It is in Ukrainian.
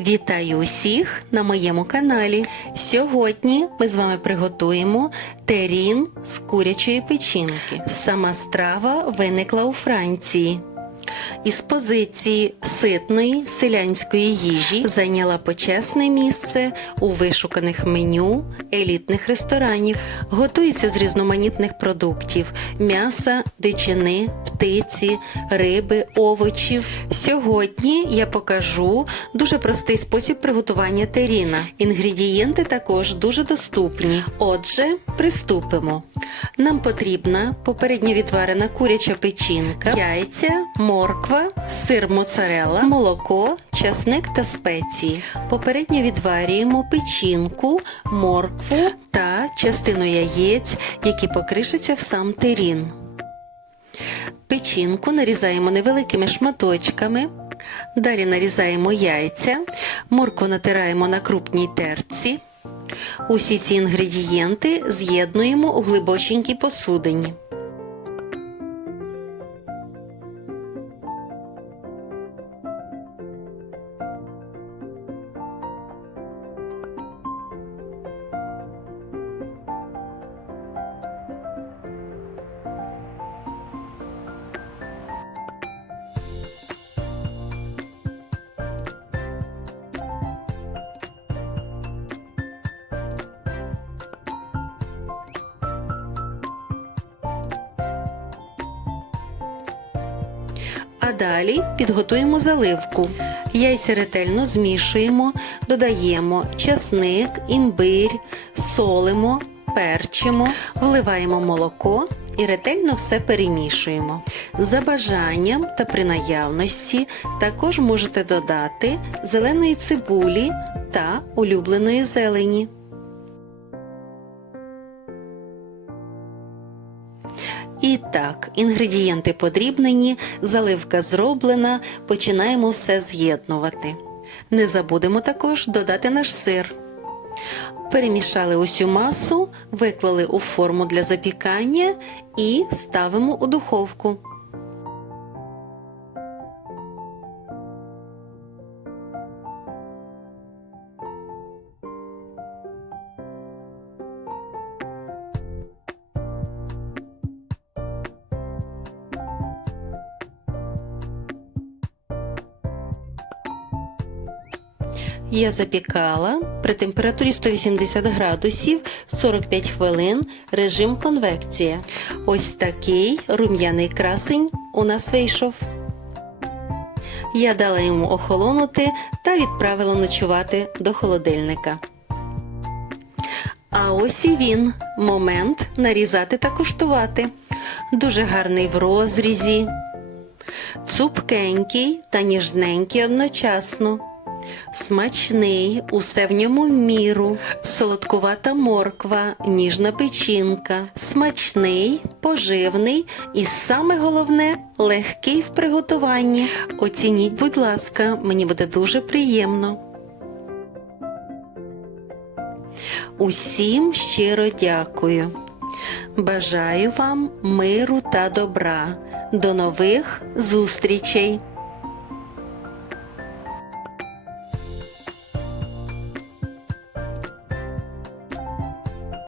Вітаю усіх на моєму каналі. Сьогодні ми з вами приготуємо терін з курячої печінки. Сама страва виникла у Франції. Із позиції ситної селянської їжі зайняла почесне місце у вишуканих меню елітних ресторанів. Готується з різноманітних продуктів: м'яса, дичини, птиці, риби, овочів. Сьогодні я покажу дуже простий спосіб приготування теріна. Інгредієнти також дуже доступні. Отже, приступимо. Нам потрібна попередньо відварена куряча печінка, яйця, морква, сир моцарелла, молоко, часник та спеції. Попередньо відварюємо печінку, моркву та частину яєць, які покришаться в сам терін. Печінку нарізаємо невеликими шматочками. Далі нарізаємо яйця, моркву натираємо на крупній терці. Усі ці інгредієнти з'єднуємо у глибоченькій посудині. А далі підготуємо заливку. Яйця ретельно змішуємо, додаємо часник, імбирь, солимо, перчимо, вливаємо молоко і ретельно все перемішуємо. За бажанням та при наявності також можете додати зеленої цибулі та улюбленої зелені. І так, інгредієнти подрібнені, заливка зроблена, починаємо все з'єднувати. Не забудемо також додати наш сир. Перемішали усю масу, виклали у форму для запікання і ставимо у духовку. Я запікала при температурі 180 градусів 45 хвилин режим конвекція. Ось такий рум'яний красень у нас вийшов. Я дала йому охолонути та відправила ночувати до холодильника. А ось і він момент нарізати та куштувати. Дуже гарний в розрізі, цупкенький та ніжненький одночасно. Смачний, усе в ньому міру, солодкувата морква, ніжна печінка, смачний, поживний і саме головне легкий в приготуванні. Оцініть, будь ласка, мені буде дуже приємно. Усім щиро дякую. Бажаю вам миру та добра. До нових зустрічей!